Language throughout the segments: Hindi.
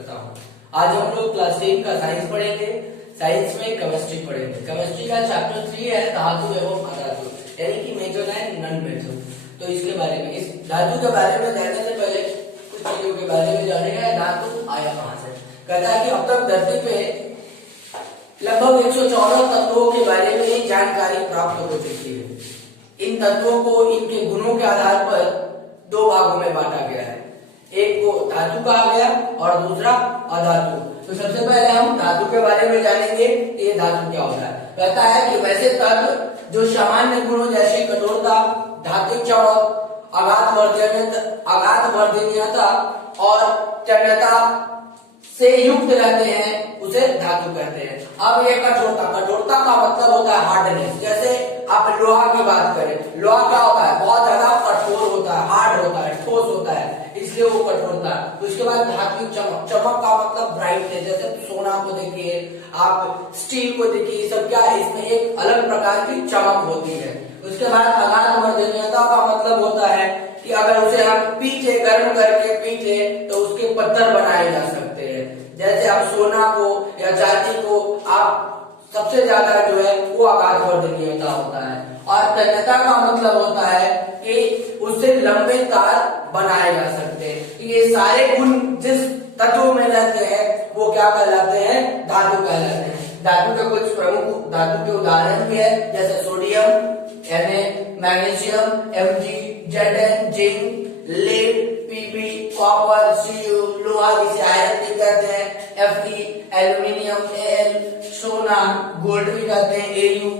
करता हूँ। आज हम लोग क्लास 10 का साइंस पढ़ेंगे। साइंस में केमिस्ट्री पढ़ेंगे। केमिस्ट्री का चैप्टर 3 है धातु एवं अधातु, यानी कि मेजर एंड नॉन मेजर। तो इसके बारे में, इस धातु के बारे में जानने से पहले कुछ चीजों के बारे में जानेगा। धातु आया कहाँ से? कहता है कि अब तक धरती पे लगभग 114 तत्वों के बारे में जानकारी प्राप्त हो चुकी है। इन तत्वों को इनके गुणों के आधार पर दो भागों में बांटा गया है। एक को धातु कहा गया और दूसरा अधातु। तो सबसे पहले हम धातु के बारे में जानेंगे कि ये धातु क्या होता है। कहता है कि वैसे तत्व जो सामान्य गुणों जैसे कठोरता, धात्विक चमक, आघात वर्धनीयता और तन्यता से युक्त रहते हैं उसे धातु कहते हैं। अब ये कठोरता का मतलब होता है हार्डनेस। जैसे आप लोहा की बात करें, लोहा क्या होता है? बहुत ज्यादा कठोर होता है, हार्ड होता है, ठोस होता है, इसलिए वो कठोरता। उसके बाद धात्विक चमक का मतलब ब्राइटनेस। जैसे सोना को देखिए, आप स्टील को देखिए, सब क्या है, इसमें एक अलग प्रकार की चमक होती है। उसके बाद आघात वर्धनीयता का मतलब होता है कि अगर उसे हम पीटे, गर्म करके पीटे तो उसके पत्थर बनाए जा सकते हैं। जैसे आप सोना को या चांदी को आप सबसे ज्यादा जो है वो आघात वर्धनीयता होता है। और तन्यता का मतलब होता है कि उससे लंबे तार बनाए जा सकते हैं। ये सारे गुण जिस तत्व में रहते हैं वो क्या कहलाते हैं? धातु कहलाते हैं। धातु के कुछ प्रमुख धातु के उदाहरण भी है, जैसे sodium, magnesium, Mg, Zn, zinc, lead, Pb, copper, Cu, लोहा जिसे आयरन भी कहते हैं, Fe, एल्यूमिनियम, Al, सोना, गोल्ड भी कहते हैं, Au,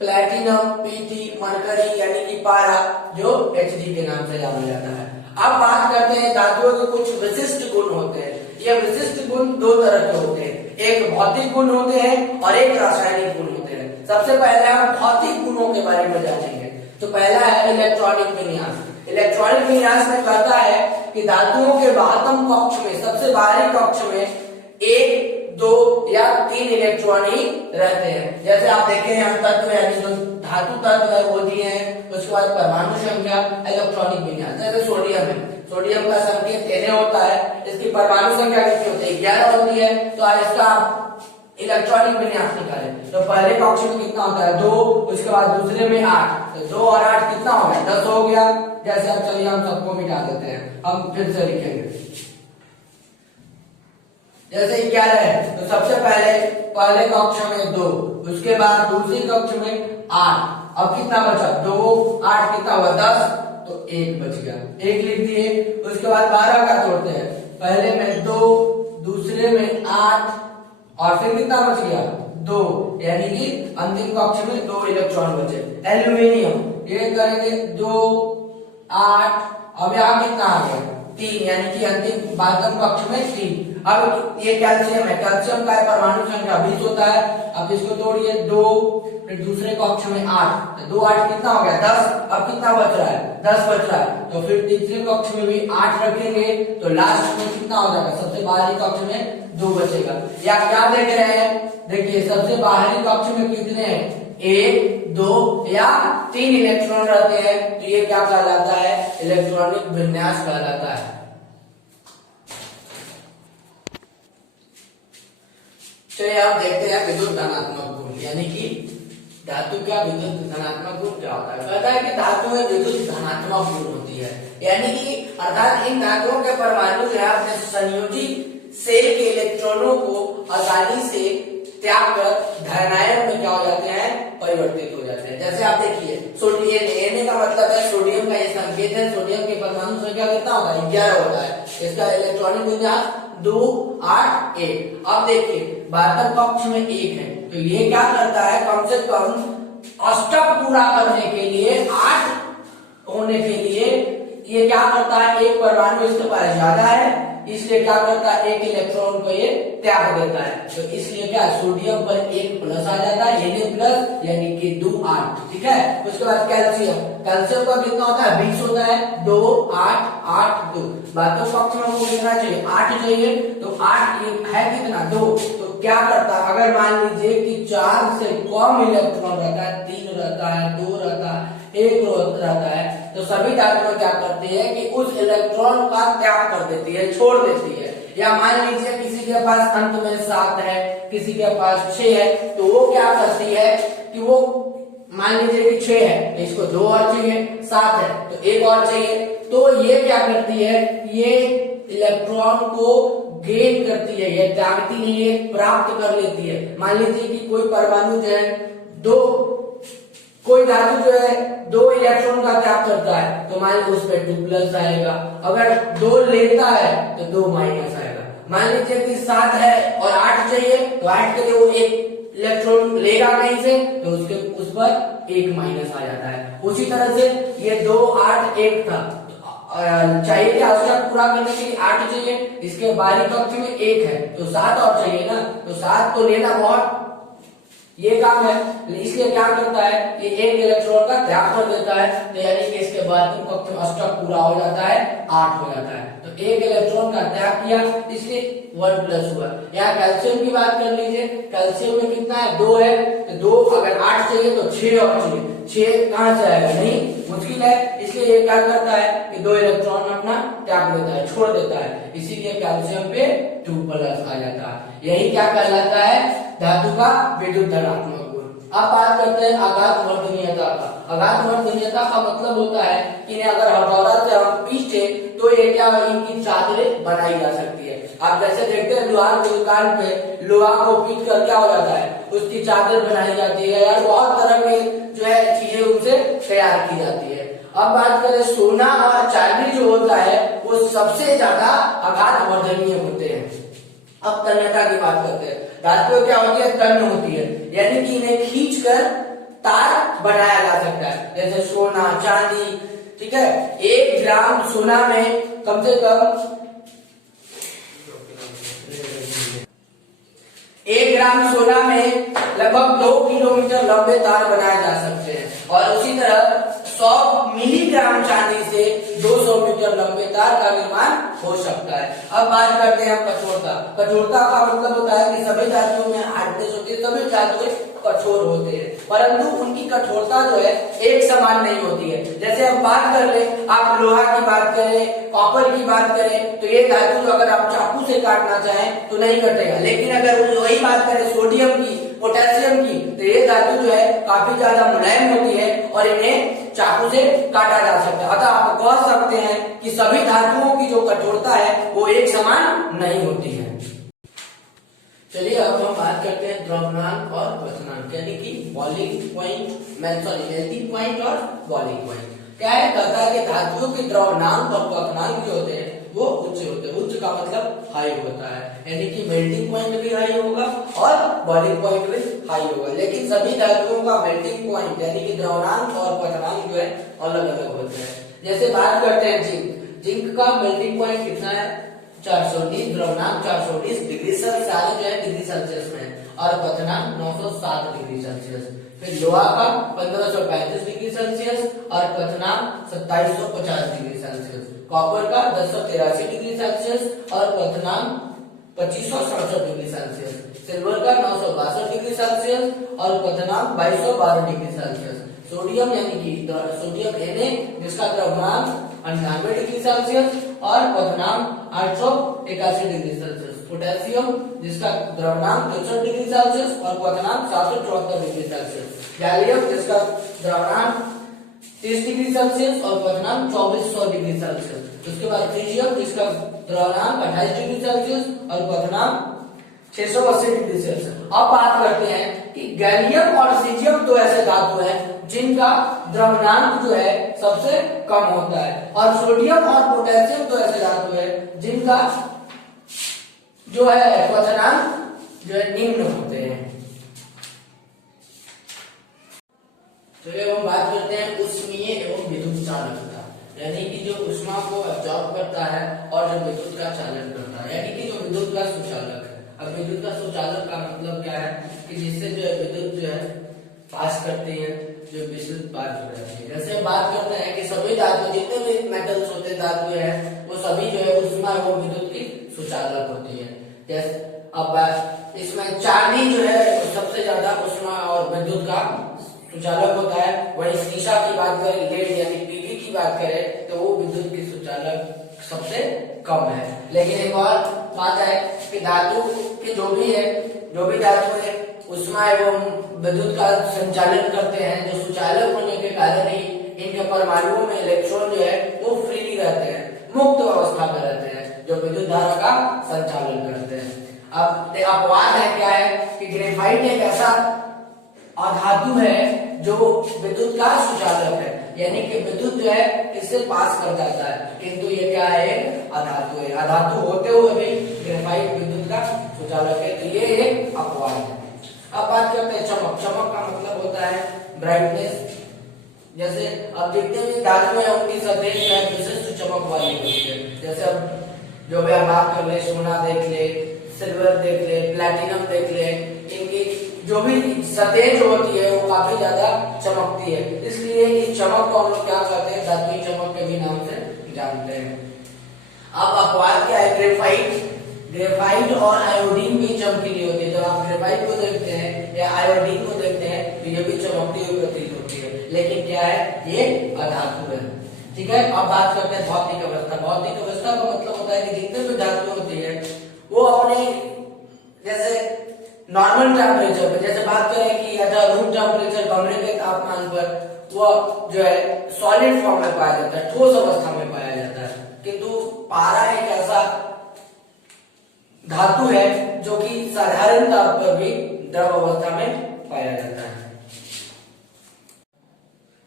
प्लैटिनम, Pt, मरकरी यानी कि पारा जो Hg के नाम से जाना जाता है। अब बात करते हैं धातुओं के कुछ विशिष्ट गुण होते हैं। ये विशिष्ट गुण दो तरह के होते हैं, एक भौतिक गुण होते हैं और एक रासायनिक गुण होते हैं। सबसे पहले हम भौतिक गुणों के बारे में जानेंगे। तो पहला है इलेक्ट्रॉनिक विन्यास। इलेक्ट्रॉनिक विन्यास में कहता है कि धातुओं के बाह्यतम कक्ष में, सबसे बाहरी कक्ष में 1, 2 या 3 इलेक्ट्रॉन ही रहते हैं। जैसे आप देखें यहाँ तत्व यानी जो धातु तत्व है वो दिए हैं। उसके बाद परमाणु संख्या, इलेक्ट्रॉनिक विन्यास। जैसे सोडियम है, सोडियम का संकेत Na होता है, इसकी परमाणु संख्या कितनी होती है? 11 होती है। तो इसका इलेक्ट्रॉनिक विन्यास निकालें तो पहले कक्ष में कितना होता है? 2, उसके बाद दूसरे में 8, तो 2 और 8 कितना हो गया? 10 हो गया। जैसे अब चलिए हम सबको मिटा देते हैं, हम फिर से लिखेंगे। जैसे 11 है तो सबसे पहले कक्ष में 2, उसके बाद दूसरी कक्ष में 8। अब कितना बचा? 2, 8 कितना हुआ? 10, तो 1 बच गया, 1 लिख दिए। उसके बाद 12 का तोड़ते हैं, पहले में 2, दूसरे में 8 और फिर कितना बच गया? 2, यानी कि अंतिम कक्ष में 2 इलेक्ट्रॉन बचे। एल्यूमिनियम ये करेंगे 2, 8, अब यहाँ कितना आ गया? 3, यानी कि अंतिम बाह्यतम कक्ष में 3। अब ये कैल्शियम है, कैल्शियम का परमाणु संख्या 20 होता है। अब इसको तोड़िए, 2, फिर दूसरे कक्ष में 8, तो 2, 8 कितना हो गया? 10। अब कितना बच रहा है? 10 बच रहा है। तो फिर तीसरे कक्ष में भी 8 रखेंगे तो लास्ट में कितना हो जाएगा? सबसे बाहरी कक्ष में 2 बचेगा। या क्या देख रहे हैं? देखिए सबसे बाहरी कक्ष में कितने हैं? 1, 2 या 3 इलेक्ट्रॉन रहते हैं। तो ये क्या कहलाता है? इलेक्ट्रॉनिक विन्यास कहलाता है। चलिए आप देखते हैं विद्युत धनात्मक गुण, यानी कि धातु का विद्युत धनात्मक गुण क्या होता है। कहता है कि धातु में विद्युत धनात्मक गुण होती है, यानी कि अर्थात इन धातुओं के परमाणु जो है अपने संयोजी सेल के इलेक्ट्रॉनों को आसानी से त्याग कर धनायन में क्या हो जाते हैं? परिवर्तित हो जाते हैं। जैसे आप देखिए सोडियम, Na का मतलब है सोडियम का ये संकेत है। सोडियम के परमाणु संख्या कितना होता है? 11 होता है। इसका इलेक्ट्रॉनिक विन्यास 2, 8, 1। अब देखिए बाह्यतम कक्ष में 1 है, तो ये क्या करता है? कम से कम अष्टक पूरा करने के लिए, 8 होने के लिए ये क्या करता है? एक परमाणु इसके पास ज्यादा है, इसलिए क्या करता है? एक इलेक्ट्रॉन को ये त्याग देता है। तो इसलिए क्या सोडियम पर 1 प्लस आ जाता है, Na प्लस, यानी कि 2, 8। ठीक है। उसके बाद कैल्शियम, कैल्शियम का कितना होता है? 20 होता है। 2, 8, 8, 2। बातों पक्ष में हमको कितना चाहिए? 8 चाहिए। तो 8 ये है कितना? 2। तो क्या करता है? अगर मान लीजिए कि 4 से कम इलेक्ट्रॉन रहता है, 3 रहता है, 2 रहता है, 1 रहता है, तो सभी धातुएं क्या करती है कि उस इलेक्ट्रॉन का त्याग कर देती है, छोड़ देती है। या मान लीजिए किसी के पास अंत में 7 है, किसी के पास 6 है, तो वो क्या करती है कि वो मान लीजिए कि 6 है तो इसको 2 और चाहिए, 7 है तो 1 और चाहिए, तो ये क्या करती है, ये इलेक्ट्रॉन को गेन करती है, ये त्यागती नहीं है, प्राप्त कर लेती है। मान लीजिए कि कोई परमाणु जो है दो, कोई धातु जो है 2 इलेक्ट्रॉन का त्याग करता है तो मान लीजिए उस पर 2 प्लस आएगा, अगर 2 लेता है तो 2 माइनस आएगा। मान लीजिए कि 7 है और 8 चाहिए तो 8 के लिए वो 1 इलेक्ट्रॉन लेगा कहीं से तो उसके उस पर 1 माइनस आ जाता है। उसी तरह से ये 2 8 1 था, चाहिए क्या उसका पूरा करने के लिए 8 चाहिए, इसके बाहरी कक्ष में 1 है तो 7 और चाहिए ना, तो 7 तो लेना बहुत ये काम है, इसलिए क्या करता है कि 1 इलेक्ट्रॉन का त्याग कर देता है, तो यानी कि इसके बाद कक्ष में अष्टक पूरा हो जाता है, 8 हो जाता है। तो 1 इलेक्ट्रॉन का त्याग किया इसलिए 1 प्लस हुआ। यहाँ कैल्शियम की बात कर लीजिए, कैल्शियम में कितना है 2 है, तो 2 अगर 8 चाहिए तो 6 और चाहिए, 6 कहां से आएगा, नहीं मुश्किल है, इसलिए ये क्या करता है कि 2 इलेक्ट्रॉन अपना त्याग देता है, छोड़ देता है, इसीलिए कैल्शियम पे 2 प्लस आ जाता है। यही क्या कहलाता है, धातु का विद्युत धनात्मक गुण। अब बात करते हैं आघात वर्धनीयता का। आघात वर्धनीयता का मतलब होता है कि अगर हथौड़ा से हम पीटे तो ये क्या, इनकी चादरें बनाई जा सकती है। आप जैसे देखते हैं लोहार की दुकान पे लोहा को पीट कर क्या हो जाता है, उसकी चादर बनाई जाती है, यार बहुत तरह के जो है चीजें उनसे तैयार की जाती है। अब बात करें सोना और चांदी जो होता है वो सबसे ज्यादा आघात वर्धनीय होते हैं। अब तन्यता की बात करते हैं। धातुएं क्या होती है, तन्य होती है, यानी कि इन्हें खींचकर तार बनाया जा सकता है, जैसे सोना चांदी, ठीक है। 1 ग्राम सोना में कम से कम 1 ग्राम सोना में लगभग 2 किलोमीटर लंबे तार बनाए जा सकते हैं, और उसी तरह 100 मिलीग्राम चांदी से 200 मीटर लंबे तार का निर्माण हो सकता है। अब बात करते हैं कठोरता। कठोरता का मतलब होता है कि सभी धातुओं में हार्डनेस होती है, सभी धातुएं कठोर होते हैं, परंतु उनकी कठोरता जो है एक समान नहीं होती है। जैसे हम बात कर ले, आप लोहा की बात करें, कॉपर की बात करें, तो ये धातु जो अगर आप चाकू से काटना चाहें तो नहीं कटेगा, लेकिन अगर वही बात करें सोडियम की, पोटेशियम की, तो ये धातु जो है काफी ज्यादा मुलायम होती है और इन्हें चाकू से काटा जा सकता है। अतः आप कह सकते हैं कि सभी धातुओं की जो कठोरता है वो एक समान नहीं होती है। चलिए अब हम बात करते हैं द्रव्यमान और क्वथनांक, यानी कि बॉइलिंग पॉइंट, मेल्टिंग पॉइंट और बॉइलिंग पॉइंट। क्या है, कहता है कि धातुओं के द्रव्यमांक और क्वथनांक जो होते हैं वो उच्च होते हैं। उच्च का मतलब हाई होता है, यानी कि मेल्टिंग पॉइंट भी हाई होगा और बॉइलिंग पॉइंट भी हाई होगा, लेकिन सभी धातुओं का मेल्टिंग पॉइंट यानी कि द्रव्यमांक और क्वथनांक जो है अलग अलग होते हैं। जैसे बात करते हैं जिंक, जिंक का मेल्टिंग पॉइंट कितना है 419, द्रव्यमांक 419 डिग्री सेल्सियस, सारे जो है डिग्री सेल्सियस में, और क्वथनांक 907 डिग्री सेल्सियस। फिर लोहा का 1535 डिग्री सेल्सियस और क्वथनांक 2750 डिग्री सेल्सियस। कॉपर का 1083 डिग्री सेल्सियस और क्वथनांक 2567 डिग्री सेल्सियस। सिल्वर का 962 डिग्री सेल्सियस और क्वथनांक 2212 डिग्री सेल्सियस। सोडियम यानी कि सोडियम Na जिसका द्रव्यमांक 98 डिग्री सेल्सियस और क्वथनांक 881 डिग्री सेल्सियस। पोटेशियम जिसका द्रव्यमांक 63 डिग्री सेल्सियस और क्वथनांक 774 डिग्री सेल्सियस। गैलियम जिसका द्रव्यमांक 30 डिग्री सेल्सियस और क्वथनांक 2400 डिग्री सेल्सियस। उसके बाद फ्रीजियम जिसका द्रव्यमांक 28 डिग्री सेल्सियस और क्वथनांक 680 डिग्री सेल्सियस। अब बात करते हैं कि गैलियम और सीजियम तो ऐसे धातु हैं जिनका द्रव्यमांक जो है सबसे कम होता है, और सोडियम और पोटेशियम तो ऐसे धातु है जिनका जो है क्वथनांक जो है निम्न होते हैं। चलिए हम बात करते हैं उष्मीय एवं विद्युत चालकता, यानी कि जो ऊष्मा को एब्जॉर्ब करता है और जो विद्युत का चालन करता है, यानी कि जो विद्युत का सुचालक है। अब विद्युत का सुचालक का मतलब क्या है कि जिससे जो है विद्युत जो है पास करते हैं, जो विद्युत पास हो जाती है। जैसे हम बात करते हैं कि सभी धातु जितने भी मेटल्स होते धातु है वो सभी जो है ऊष्मा एवं विद्युत की सुचालक होती है। जैसे अब इसमें चांदी जो है सबसे ज्यादा ऊष्मा और विद्युत का सुचालक होता है। वही शीशा की बात करें, लेड यानी पीवी की बात करें तो वो विद्युत की सुचालक सबसे कम है। लेकिन एक और बात है कि धातु के जो भी धातु है उसमें एवं विद्युत का संचालन करते हैं, जो सुचालक होने के कारण ही इनके परमाणुओं में इलेक्ट्रॉन जो है वो फ्रीली रहते हैं, मुक्त अवस्था में रहते हैं, जो विद्युत धारा का संचालन करते हैं। अब अपवाद है क्या है कि ग्रेफाइट एक ऐसा धातु है जो विद्युत का सुचालक है, यानी कि विद्युत जो है इससे पास कर जाता है, किंतु ये क्या है, अधातु है। अधातु होते हुए भी ग्रेफाइट विद्युत का सुचालक है, तो ये एक अपवाद है। अब बात करते हैं चमक। चमक का मतलब होता है ब्राइटनेस। जैसे अब देखते हैं धातुएं उनकी सतह जो है विशिष्ट चमक वाली होती है। जैसे अब जो भी हम बात कर ले, सोना देख ले, सिल्वर देख ले, प्लैटिनम देख ले, इनकी जो भी सतह जो होती है वो काफी ज्यादा चमकती है, इसलिए इस चमक को हम लोग क्या कहते हैं, धात्विक चमक के भी नाम से जानते हैं। अब अपवाद क्या है, ग्रेफाइट और आयोडीन भी चमकीली होती है। जब आप ग्रेफाइट को देखते हैं या आयोडीन को देखते हैं तो ये भी चमकती हुई प्रतीत होती है, लेकिन क्या है, ये अधातु है। ठीक है, अब बात करते हैं भौतिक अवस्था। भौतिक अवस्था का मतलब होता है कि जितने भी धातु होती है वो अपने जैसे नॉर्मल टेम्परेचर पे, जैसे बात करें कि रूम टेम्परेचर कमरे के तापमान पर वो जो है सॉलिड फॉर्म में पाया जाता है, ठोस अवस्था में पाया जाता है, किंतु पारा एक ऐसा धातु है जो कि साधारण ताप पर भी द्रव अवस्था में पाया जाता है।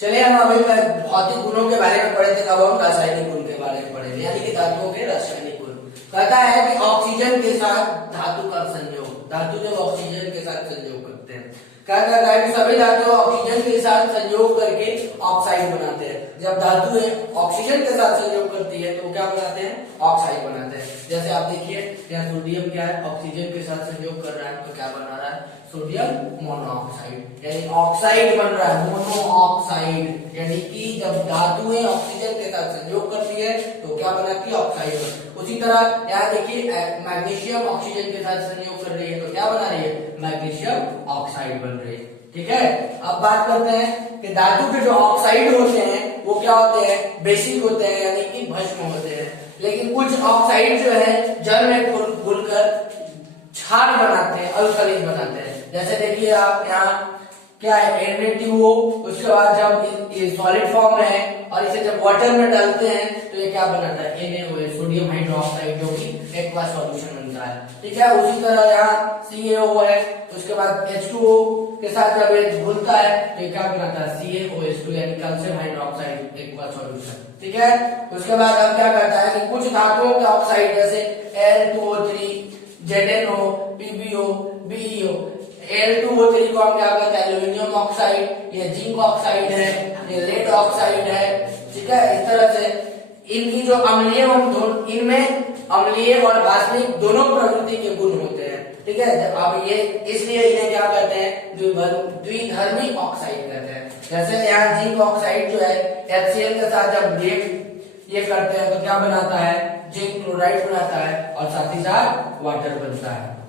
चलिए हम अभी भौतिक गुणों के बारे में पढ़े थे, अब हम रासायनिक गुण के बारे में पढ़ेंगे, यानी कि धातुओं के रासायनिक गुण। कहता है कि ऑक्सीजन के साथ धातु का संयोग, धातु जब ऑक्सीजन के साथ संयोग करते हैं, क्या कहता है कि सभी धातु ऑक्सीजन के साथ संयोग करके ऑक्साइड बनाते हैं। जब धातु है ऑक्सीजन के साथ संयोग करती है तो क्या बनाते हैं, ऑक्साइड बनाते हैं। जैसे आप देखिए यहाँ सोडियम क्या है, ऑक्सीजन के साथ संयोग कर रहा है तो क्या बना रहा है, सोडियम मोनोऑक्साइड, यानी ऑक्साइड बन रहा है, मोनोऑक्साइड। यानी कि जब धातुएं ऑक्सीजन के साथ संयोग करती है तो क्या बनाती है, ऑक्साइड। उसी तरह यहाँ देखिए मैग्नीशियम ऑक्सीजन के साथ संयोग कर रही है तो क्या बना रही है, मैग्नीशियम ऑक्साइड बन रही है। ठीक है, अब बात करते हैं कि धातु के जो ऑक्साइड होते हैं वो क्या होते हैं, बेसिक होते हैं, यानी कि भस्म होते हैं। लेकिन कुछ ऑक्साइड जो है जल में घुलकर क्षार बनाते हैं, अल्कलीन बनाते हैं। जैसे देखिए आप यहाँ क्या है, Na2O, उसके बाद जब ये सॉलिड फॉर्म में है और इसे जब वाटर में डालते हैं तो ये क्या बनाता है, NaOH, सोडियम हाइड्रोक्साइड, जो कि एक्वा सॉल्यूशन बनता है। ठीक है, उसी तरह यहाँ CaO है, उसके बाद H2O के साथ जब ये घुलता है तो ये क्या बनाता है, CaOH2, यानी कैल्शियम हाइड्रोक्साइड, एक्वा सॉल्यूशन। ठीक है, उसके बाद अब क्या करता है कि कुछ धातुओं के ऑक्साइड जैसे Al2O3, ZnO, PbO, BeO, Al2O3 को हम क्या कहते हैं, एल्यूमिनियम ऑक्साइड, ये जिंक ऑक्साइड है, ये लेड ऑक्साइड है। ठीक है, इस तरह से इनकी जो अम्लीय इनमें अम्लीय और बाष्पीय दोनों प्रकृति के गुण होते हैं। ठीक है, अब ये इसलिए इन्हें क्या कहते हैं, द्विधर्मी ऑक्साइड कहते हैं। जैसे यहाँ जिंक ऑक्साइड जो है HCl के साथ जब रिएक्ट ये करते हैं तो क्या बनाता है, जिंक क्लोराइड बनाता है और साथ ही साथ वाटर बनता है।